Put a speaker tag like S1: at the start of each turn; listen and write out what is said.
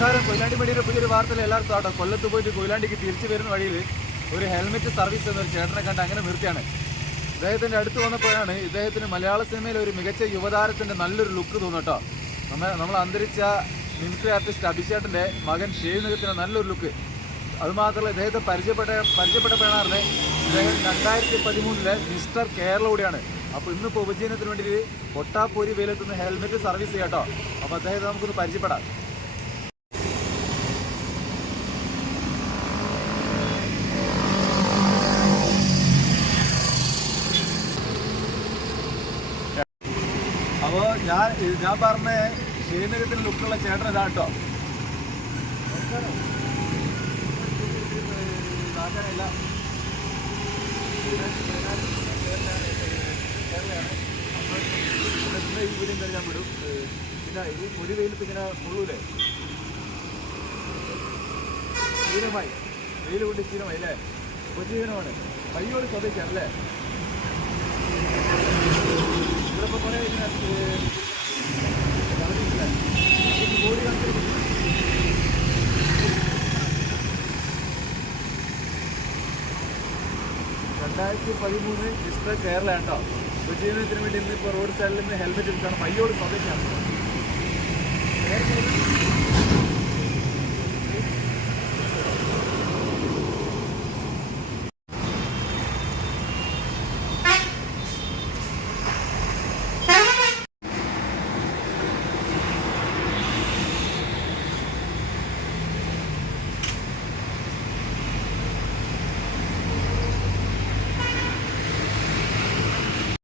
S1: നമസ്കാരം. കൊയിലാണ്ടി മടിയുടെ പുതിയൊരു വാർത്തയിൽ എല്ലാവർക്കും ആട്ടോ കൊല്ലത്ത് പോയിട്ട് കൊയിലാണ്ടിക്ക് തിരിച്ചു വരുന്ന വഴിയിൽ ഒരു ഹെൽമെറ്റ് സർവീസ് എന്നൊരു ചേട്ടനെ കണ്ട് അങ്ങനെ നിർത്തിയാണ്. ഇദ്ദേഹത്തിന്റെ അടുത്ത് വന്നപ്പോഴാണ് ഇദ്ദേഹത്തിന് മലയാള സിനിമയിൽ ഒരു മികച്ച യുവതാരത്തിന്റെ നല്ലൊരു ലുക്ക് തോന്നുട്ടോ നമ്മൾ നമ്മൾ അന്തരിച്ച മിമിക്രി ആർട്ടിസ്റ്റ് അഭിഷേട്ടിന്റെ മകൻ ഷേവിനകത്തിന് നല്ലൊരു ലുക്ക്. അതുമാത്രമല്ല ഇദ്ദേഹത്തെ പരിചയപ്പെട്ട പരിചയപ്പെട്ടപ്പോഴാണ് ഇദ്ദേഹം രണ്ടായിരത്തി പതിമൂന്നിലെ മിസ്റ്റർ കേരള കൂടിയാണ് അപ്പോൾ ഇന്നിപ്പോൾ ഉപജീവനത്തിന് വേണ്ടി കൊട്ടാപ്പൂരി വെയിലെത്തുന്ന ഹെൽമെറ്റ് സർവീസ് ചെയ്യാട്ടോ അപ്പോൾ അദ്ദേഹത്തെ നമുക്കൊന്ന് പരിചയപ്പെടാം. അപ്പോൾ ഞാൻ ഞാൻ പറഞ്ഞ ശ്രീനഗരത്തിന് ലുക്കുള്ള ചേട്ടൻ ഇതാ കേട്ടോ ഇതാക്കാനല്ല കേരളയാണ് അപ്പോൾ ഇവിടെ ഈ വീടും വിടും ഏഹ് ഇത് ഒരു ഇങ്ങനെ മുള്ളൂലേ വെയിൽ കൊണ്ട് അല്ലേ? ഉപജീവനമാണ്. കയ്യോട് സ്വദേശിയാണ് അല്ലേ? രണ്ടായിരത്തി പതിമൂന്ന് മിസ്റ്റർ കേരള കേട്ടോ. ഉപജീവനത്തിന് വേണ്ടി ഇന്ന് ഇപ്പോൾ റോഡ് സൈഡിൽ നിന്ന് ഹെൽമെറ്റ് എടുത്താണ് പയ്യോട് സ്വദേശിയാണ്.